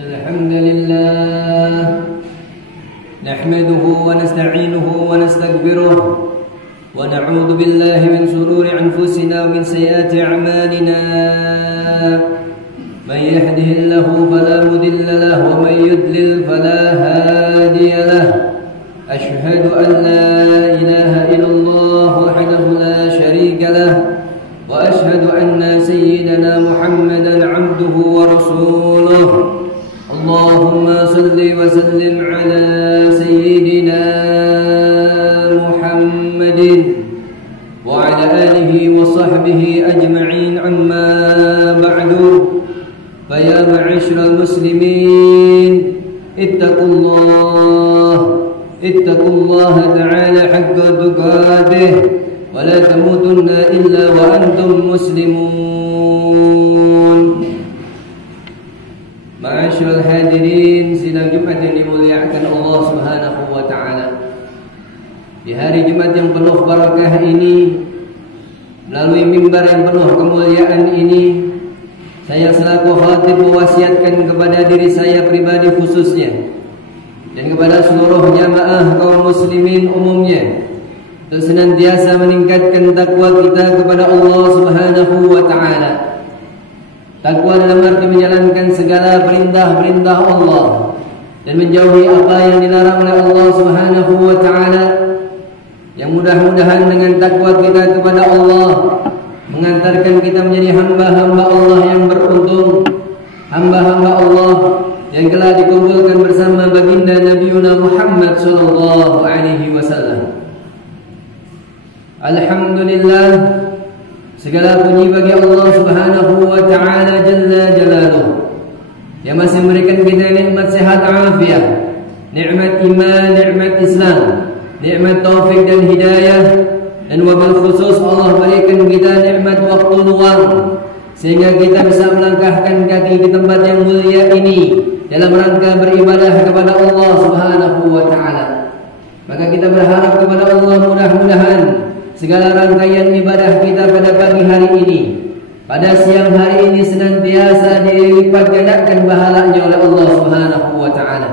الحمد لله نحمده ونستعينه ونستغفره ونعوذ بالله من شرور أنفسنا ومن سيئات أعمالنا من يهده الله فلا مضل له ومن يضلل فلا هادي له أشهد أن لا إله إلا الله وحده لا شريك له وأشهد أن سيدنا محمدا عبده ورسوله اللهم صل وسلم على سيدنا محمد وعلى آله وصحبه أجمعين أما بعد فيا معاشر المسلمين اتقوا الله تعالى حق تقاته ولا تموتن إلا وأنتم مسلمون. Ma'asyiral hadirin, sidang Jumat yang dimuliakan Allah Subhanahu wa taala. Di hari Jumat yang penuh barakah ini, melalui mimbar yang penuh kemuliaan ini, saya selaku khatib mewasiatkan kepada diri saya pribadi khususnya dan kepada seluruh jamaah kaum muslimin umumnya untuk senantiasa meningkatkan takwa kita kepada Allah Subhanahu wa taala. Takwa dalam arti menjalankan segala perintah-perintah Allah dan menjauhi apa yang dilarang oleh Allah Subhanahu wa taala. Yang mudah-mudahan dengan takwa kita kepada Allah mengantarkan kita menjadi hamba-hamba Allah yang beruntung, hamba-hamba Allah yang telah dikumpulkan bersama baginda Nabiuna Muhammad sallallahu alaihi wasallam. Alhamdulillah, segala puji bagi Allah Subhanahu wa taala jalla jalaluh yang masih memberikan kita nikmat sehat afiat, nikmat iman, nikmat Islam, nikmat taufik dan hidayah, dan wabil khusus Allah berikan kita nikmat waktu luang sehingga kita bisa melangkahkan kaki di tempat yang mulia ini dalam rangka beribadah kepada Allah Subhanahu wa taala. Maka kita berharap kepada Allah mudah-mudahan segala rangkaian ibadah kita pada pagi hari ini, pada siang hari ini senantiasa dilipat gandakan pahalanya oleh Allah Subhanahu wa taala.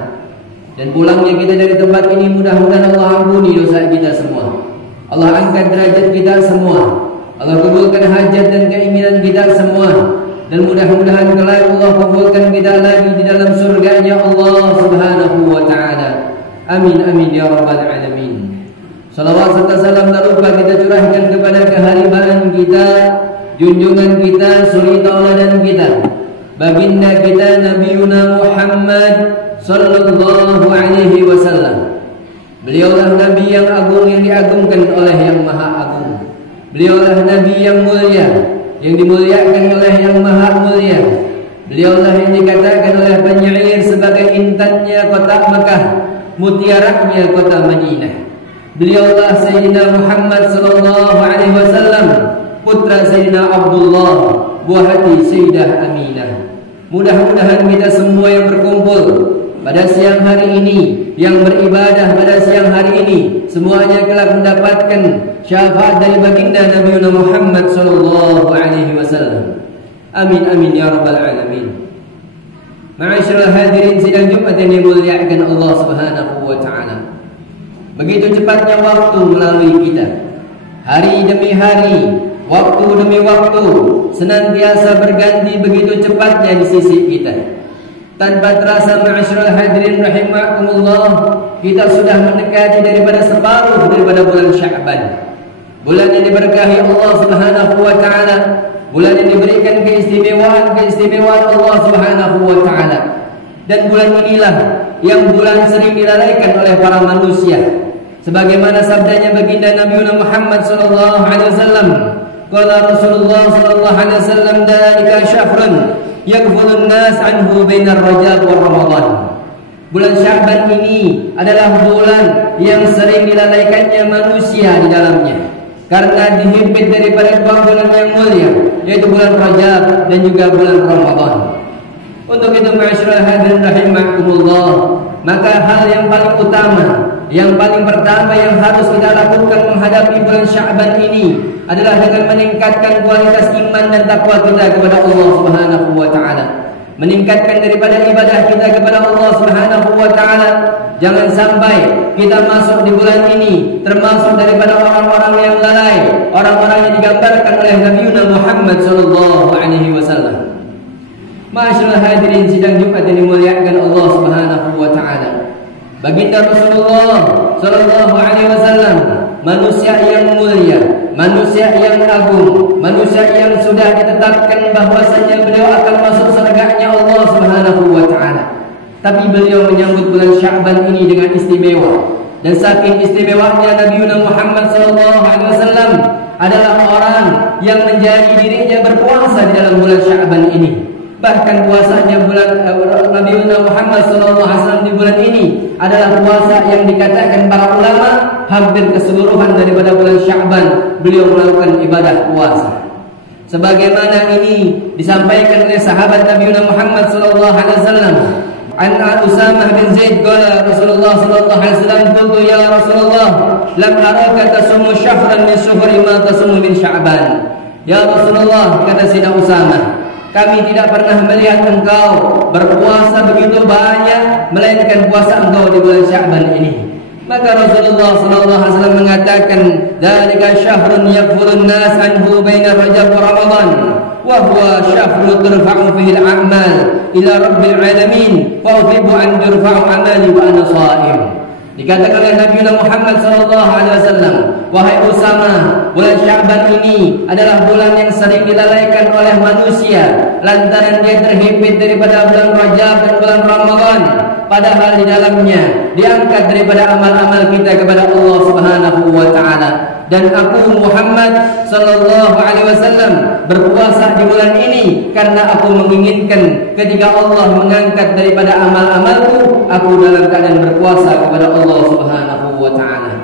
Dan pulangnya kita dari tempat ini mudah-mudahan Allah ampuni dosa kita semua. Allah angkat derajat kita semua. Allah kabulkan hajat dan keinginan kita semua. Dan mudah-mudahan kelak Allah kabulkan kita lagi di dalam surganya Allah Subhanahu wa taala. Amin amin ya rabbal alamin. Salawat serta salam tak lupa kita curahkan kepada keharibaan kita, junjungan kita, suri tauladan kita, baginda kita Nabiuna Muhammad sallallahu alaihi wasallam. Beliaulah Nabi yang agung yang diagungkan oleh yang maha agung. Beliaulah Nabi yang mulia yang dimuliakan oleh yang maha mulia. Beliaulah yang dikatakan oleh penyair sebagai intannya kota Makkah, mutiaranya kota Madinah. Beliaulah Sayyidina Muhammad sallallahu alaihi wasallam, putra Sayyidina Abdullah, buah hati Sayyidah Aminah. Mudah-mudahan kita semua yang berkumpul pada siang hari ini, yang beribadah pada siang hari ini, semuanya telah mendapatkan syafaat dari baginda Nabi Muhammad sallallahu alaihi wasallam. Amin amin ya rabbal alamin. Ma'asyiral hadirin sidang Jumat yang dimuliakan Allah Subhanahu wa taala. Begitu cepatnya waktu melalui kita, hari demi hari, waktu demi waktu, senantiasa berganti begitu cepatnya di sisi kita. Tanpa terasa ma'asyiral hadirin rahimakumullah, kita sudah mendekati daripada separuh daripada bulan Sya'ban. Bulan yang diberkahi Allah Subhanahu wa taala, bulan yang diberikan keistimewaan Allah Subhanahu wa taala. Dan bulan inilah yang bulan sering dilalaikan oleh para manusia. Sebagaimana sabdanya baginda Nabi Muhammad sallallahu alaihi wasallam, qala Rasulullah sallallahu alaihi wasallam, "Dzalika syahrun yaghfulun nas anhu bainar Rajab wa Ramadan." Bulan Sya'ban ini adalah bulan yang sering dilalaikannya manusia di dalamnya karena dihimpit daripada dua bulan yang mulia, yaitu bulan Rajab dan juga bulan Ramadan. Untuk itu ma'asyiral hadirin rahimakumullah, maka hal yang paling utama, yang paling pertama yang harus kita lakukan menghadapi bulan Sya'ban ini adalah dengan meningkatkan kualitas iman dan takwa kita kepada Allah Subhanahu wa taala. meningkatkan daripada ibadah kita kepada Allah Subhanahu wa taala. Jangan sampai kita masuk di bulan ini termasuk daripada orang-orang yang lalai, orang-orang yang digambarkan oleh Nabi Muhammad sallallahu alaihi wasallam. Masyaallah hadirin sidang Jumat yang dimuliakan Allah Subhanahu wa taala. Baginda Rasulullah sallallahu alaihi wasallam manusia yang mulia, manusia yang agung, manusia yang sudah ditetapkan bahwasanya beliau akan masuk surganya Allah Subhanahu wa taala. Tapi beliau menyambut bulan Sya'ban ini dengan istimewa. Dan saking istimewanya Nabi Muhammad sallallahu alaihi wasallam adalah orang yang menjadi dirinya berpuasa di dalam bulan Sya'ban ini. Bahkan puasanya Nabi Muhammad sallallahu alaihi wasallam di bulan ini adalah puasa yang dikatakan para ulama hampir keseluruhan daripada bulan Sya'ban beliau melakukan ibadah puasa. Sebagaimana ini disampaikan oleh sahabat Nabi Muhammad sallallahu alaihi wasallam, an Usamah bin Zaid qala Rasulullah sallallahu alaihi wasallam, qultu ya Rasulullah lam araka tasumu syahran min syuhri ma tasumu min Sya'ban. Ya Rasulullah, kata Sayyidina Usamah, kami tidak pernah melihat engkau berpuasa begitu banyak melainkan puasa engkau di bulan Sya'ban ini. Maka Rasulullah sallallahu alaihi wasallam mengatakan, "Dzalika syahrun yakfurun nas anhu baina Rajab wa Ramadan, wa huwa syahrun turfa'u fihi al-a'mal ila rabbil alamin, fa uhibbu an turfa'u amali wa ana sha'im." Dikatakan oleh Nabi Muhammad sallallahu alaihi wasallam, wahai Usamah, bulan Sya'ban ini adalah bulan yang sering dilalaikan oleh manusia lantaran dia terhimpit daripada bulan Rajab dan bulan Ramadan, padahal di dalamnya diangkat daripada amal-amal kita kepada Allah Subhanahu wa taala. Dan aku Muhammad sallallahu alaihi wasallam berpuasa di bulan ini karena aku menginginkan ketika Allah mengangkat daripada amal-amalku, aku dalam keadaan berpuasa kepada Allah Subhanahu wa taala.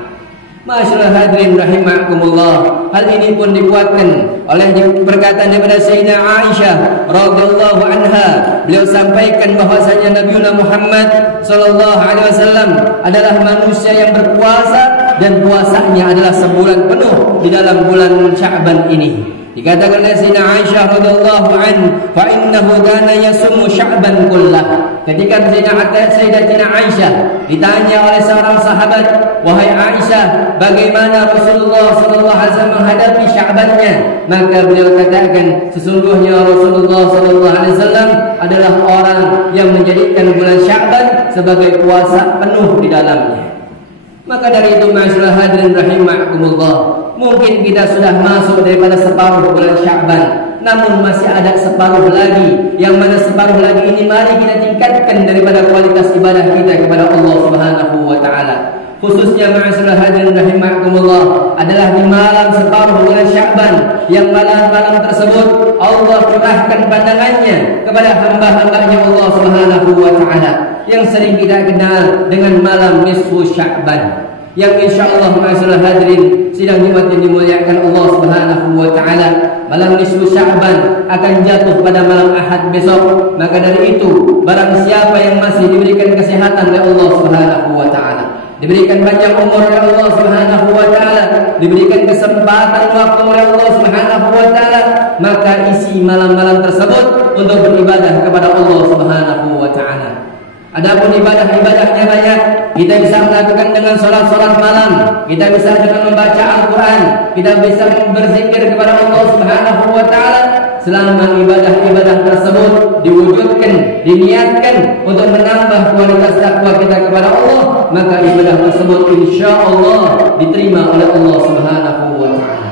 Masyaallah hadirin rahimakumullah. Hal ini pun dikuatkan oleh perkataan daripada Sayyidah Aisyah radhiyallahu anha. Beliau sampaikan bahwasanya Nabi Muhammad sallallahu alaihi wasallam adalah manusia yang berpuasa dan puasanya adalah sebulan penuh di dalam bulan Sya'ban ini. Dikatakan oleh Sayyidah Aisyah radhiyallahu anha, fa innahu kana yasumu Sya'ban kullah. Ketika Sayyidatina Aisyah ditanya oleh seorang sahabat, wahai Aisyah, bagaimana Rasulullah sallallahu alaihi wasallam menghadapi Sya'bannya? Maka beliau katakan, sesungguhnya Rasulullah sallallahu alaihi wasallam adalah orang yang menjadikan bulan Sya'ban sebagai puasa penuh di dalamnya. Maka dari itu masyaallah hadirin rahimakumullah, mungkin kita sudah masuk daripada separuh bulan Sya'ban, namun masih ada separuh lagi, yang mana separuh lagi ini mari kita tingkatkan daripada kualitas ibadah kita kepada Allah Subhanahu wa taala. Khususnya masyaallah hadirin rahimakumullah adalah di malam separuh bulan Sya'ban, yang malam-malam tersebut Allah curahkan pandangannya kepada hamba-hambanya Allah Subhanahu wa taala, yang sering kita kenal dengan malam nisfu Sya'ban, yang insyaallah masyaallah hadirin sidang Jumat yang dimuliakan Allah Subhanahu wa taala, malam nisfu Sya'ban akan jatuh pada malam Ahad besok. Maka dari itu, barang siapa yang masih diberikan kesehatan oleh Allah Subhanahu wa taala, diberikan panjang umur oleh Allah Subhanahu wa taala, diberikan kesempatan waktu oleh Allah Subhanahu wa taala, maka isi malam-malam tersebut untuk beribadah kepada Allah Subhanahu wa taala. Adapun ibadah-ibadahnya banyak. Kita bisa melakukan dengan solat-solat malam, kita bisa dengan membaca Al-Quran, kita bisa berzikir kepada Allah Subhanahu wa taala. Selama ibadah-ibadah tersebut diwujudkan, diniatkan untuk menambah kualitas takwa kita kepada Allah, maka ibadah tersebut insyaallah diterima oleh Allah Subhanahu wa taala.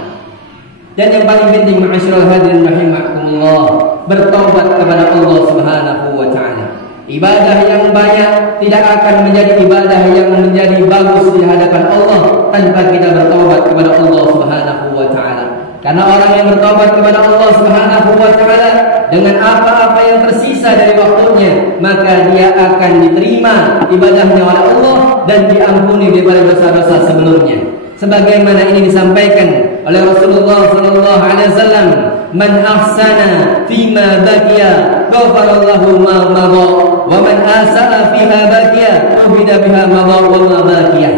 Dan yang paling penting ma'asyiral hadirin rahimakumullah, bertaubat kepada Allah Subhanahu wa taala. Ibadah yang banyak tidak akan menjadi ibadah yang menjadi bagus di hadapan Allah tanpa kita bertaubat kepada Allah Subhanahu wa taala. Karena orang yang bertaubat kepada Allah Subhanahu wa taala dengan apa-apa yang tersisa dari waktunya, maka dia akan diterima ibadahnya oleh Allah dan diampuni daripada dosa-dosa sebelumnya. Sebagaimana ini disampaikan oleh Rasulullah sallallahu alaihi wasallam, man ahsana fima baqiya ghafarallahu ma madha wa man asaa fiha baqiya ubida biha madha wa ma baqiya.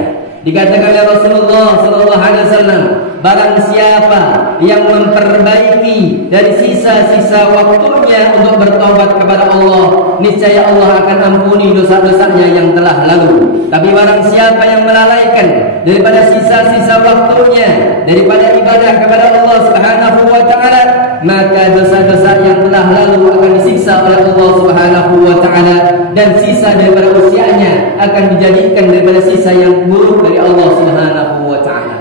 Dikatakan oleh Rasulullah sallallahu alaihi wasallam, barang siapa yang memperbaiki dari sisa-sisa waktunya untuk bertaubat kepada Allah, niscaya Allah akan ampuni dosa-dosanya yang telah lalu. Tapi barang siapa yang melalaikan daripada sisa-sisa waktunya daripada ibadah kepada Allah Subhanahu wa taala, maka dosa-dosa yang telah lalu akan disiksa oleh Allah Subhanahu wa taala, dan sisa daripada usianya akan dijadikan daripada sisa yang buruk dari Allah Subhanahu wa taala.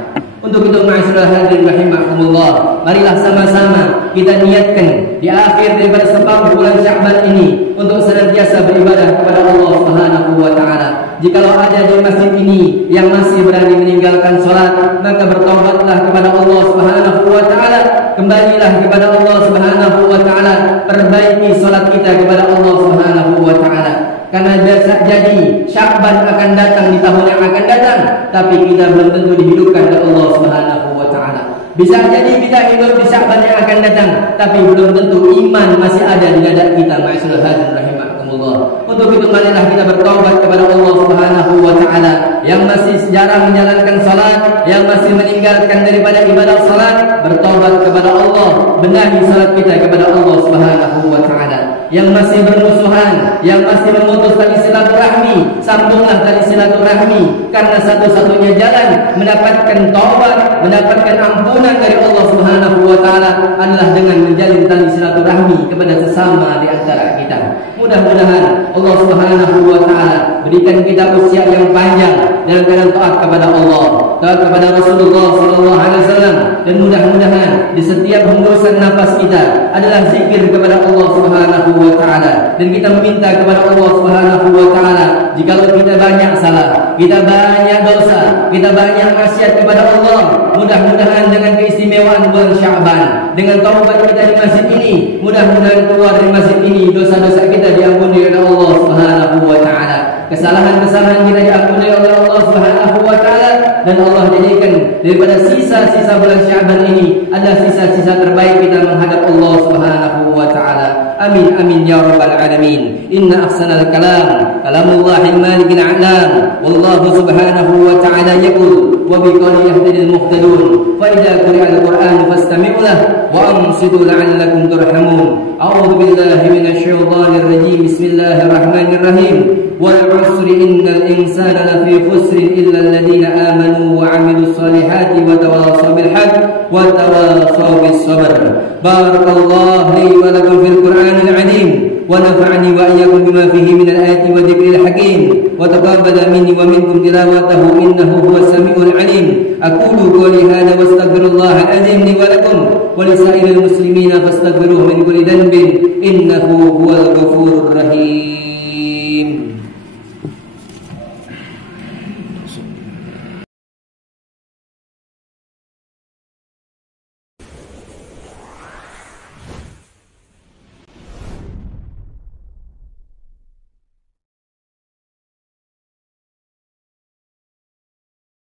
Untuk itu ma'asyiral hadirin rahimakumullah, marilah sama-sama kita niatkan di akhir daripada sebab bulan Sya'ban ini untuk senantiasa beribadah kepada Allah Subhanahu wa taala. Jikalau ada di masjid ini yang masih berani meninggalkan salat, maka bertaubatlah kepada Allah Subhanahu wa taala, kembalilah kepada Allah Subhanahu wa taala, perbaiki salat kita kepada Allah Subhanahu wa taala. Karena bisa jadi Sya'ban akan datang di tahun yang akan datang, tapi kita belum tentu dihidupkan oleh Allah Subhanahu wa taala. Bisa jadi kita hidup di Sya'ban yang akan datang, tapi belum tentu iman masih ada di dada kita. Ma'asyiral hadirin rahimakumullah. Untuk itu marilah kita bertaubat kepada Allah Subhanahu wa taala. Yang masih jarang menjalankan salat, yang masih meninggalkan daripada ibadah salat, bertaubat kepada Allah, benahi salat kita kepada Allah Subhanahu wa taala. Yang masih bermusuhan, yang masih memutus tali silaturahmi, sambunglah tali silaturahmi, karena satu-satunya jalan mendapatkan taubat, mendapatkan ampunan dari Allah Subhanahu wa taala adalah dengan menjalin tali silaturahmi kepada sesama di antara kita. Mudah-mudahan Allah Subhanahu wa taala berikan kita usia yang panjang dalam keadaan taat kepada Allah, taat kepada Rasulullah sallallahu alaihi wasallam, dan mudah-mudahan di setiap hembusan nafas kita adalah zikir kepada Allah Subhanahu wa taala, dan kita meminta kepada Allah Subhanahu wa taala jikalau kita banyak salah, kita banyak dosa, kita banyak maksiat kepada Allah, mudah-mudahan dengan keistimewaan bulan Sya'ban, dengan taubat kita di masjid ini, mudah-mudahan keluar dari masjid ini dosa-dosa kita diampuni oleh Allah Subhanahu wa taala. Kesalahan-kesalahan kita diampuni oleh Allah Subhanahu wa taala, dan Allah jadikan daripada sisa-sisa bulan Sya'ban ini adalah sisa-sisa terbaik kita menghadap Allah Subhanahu wa taala. Amin amin ya rabbal alamin. Inna ahsanal kalam kalamullahil malikil a'lam. Wallahu subhanahu wa ta'ala yaqul wa biqawli yahtadil muhtadun. Fa idza quri'al Qur'an fastami'u lahu wa ansitu la'allakum turhamun. A'udzu billahi minasy syaithanir rajim. Bismillahirrahmanirrahim. Wal 'asri innal insana lafi khusrin illa alladhina amanu wa 'amilus solihati wa tawassaw bil haqq wa tawassaw bis sabr. Barakallahu li wa lakum fil Qur'anil 'azim wa nafa'ani wa iyyakum bima fihi minal ayati wa dzikril hakim wa taqabbala minni wa minkum tilawatahu innahu huwas samiul 'alim. Aqulu qawli hadza wa astaghfirullahal 'azim li wa lakum wa lisa'iril muslimina fastaghfiruhu min kulli dhanbin innahu huwal ghafurur rahim.